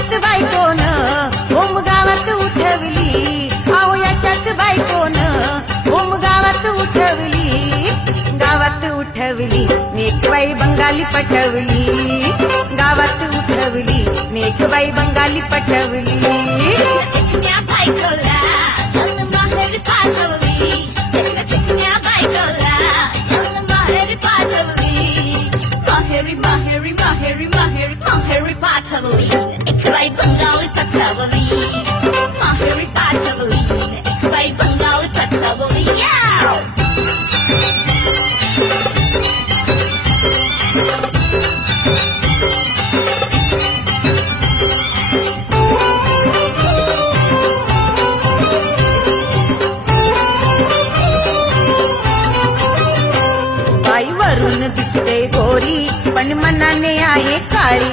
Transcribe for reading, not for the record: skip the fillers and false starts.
याच्याच बायकोन ओम गावात उठवली, अहो याच्याच बायकोन ओम गावात उठवली, गावात उठवली नेकबाई बंगाली पटवली, गावात उठवली नेकबाई बंगाली पटवली. चिकन्या बायकोला त्यानं माहेरी पाठवली, चिकन्या बायकोला त्यानं माहेरी पाठवली, माहेरी माहेरी माहेरी माहेरी माहेरी पाठवली, एकबाई बंगाली पटवली, माहेरी पाठवली, एकबाई बंगाली पटवली. बाई वरून दिसते गोरी पण मनाने आहे काळी,